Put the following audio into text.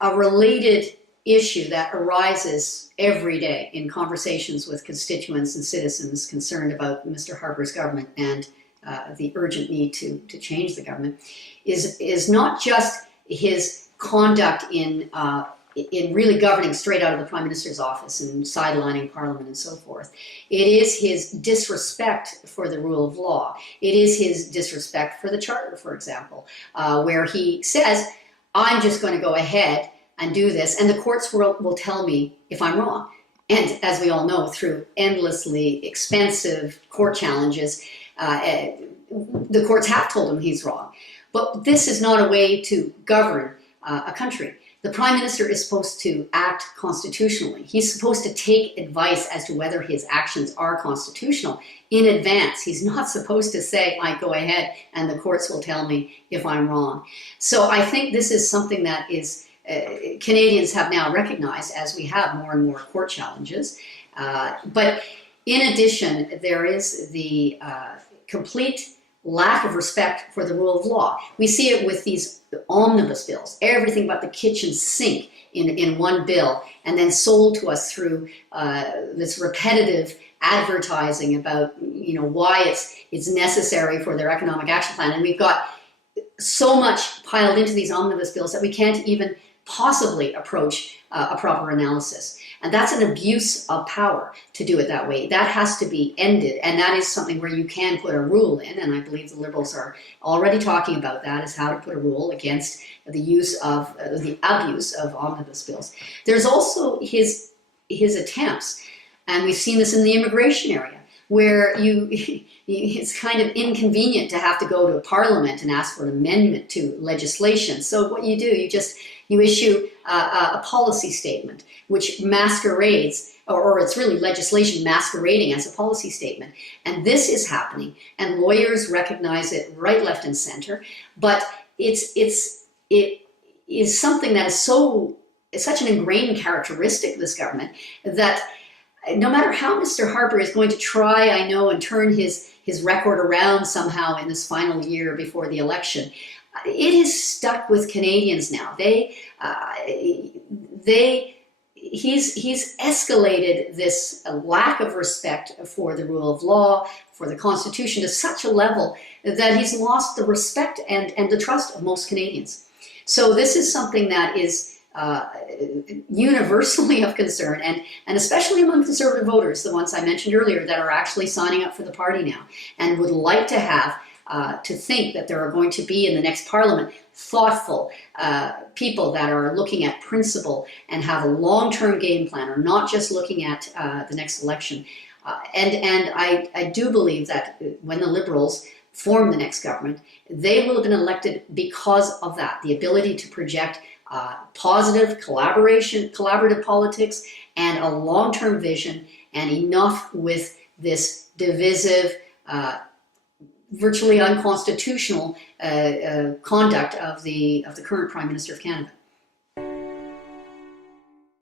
a related issue that arises every day in conversations with constituents and citizens concerned about Mr. Harper's government and the urgent need to change the government is not just his conduct in really governing straight out of the Prime Minister's office and sidelining Parliament and so forth. It is his disrespect for the rule of law. It is his disrespect for the Charter, for example, where he says, I'm just going to go ahead and do this, and the courts will tell me if I'm wrong. And as we all know, through endlessly expensive court challenges, the courts have told him he's wrong. But this is not a way to govern a country. The Prime Minister is supposed to act constitutionally. He's supposed to take advice as to whether his actions are constitutional in advance. He's not supposed to say, I go ahead and the courts will tell me if I'm wrong. So I think this is something that is Canadians have now recognized as we have more and more court challenges. But in addition, there is the complete lack of respect for the rule of law. We see it with these omnibus bills, everything but the kitchen sink in one bill, and then sold to us through this repetitive advertising about why it's necessary for their economic action plan. And we've got so much piled into these omnibus bills that we can't even possibly approach a proper analysis. And that's an abuse of power to do it that way. That has to be ended, and that is something where you can put a rule in, and I believe the Liberals are already talking about that, is how to put a rule against the use of, the abuse of omnibus bills. There's also his attempts, and we've seen this in the immigration area, where it's kind of inconvenient to have to go to a parliament and ask for an amendment to legislation. So what you do, you issue a policy statement which masquerades, or it's really legislation masquerading as a policy statement. And this is happening, and lawyers recognize it right, left, and center. But it is something that is such an ingrained characteristic of this government that no matter how Mr. Harper is going to try, I know, and turn his record around somehow in this final year before the election, it is stuck with Canadians now. He's escalated this lack of respect for the rule of law, for the Constitution, to such a level that he's lost the respect and the trust of most Canadians. So this is something that is universally of concern, and especially among conservative voters, the ones I mentioned earlier, that are actually signing up for the party now and would like to have to think that there are going to be in the next parliament thoughtful people that are looking at principle and have a long-term game plan, or not just looking at the next election. And I do believe that when the Liberals form the next government, they will have been elected because of that, the ability to project positive collaborative politics and a long-term vision, and enough with this divisive, virtually unconstitutional conduct of the current Prime Minister of Canada.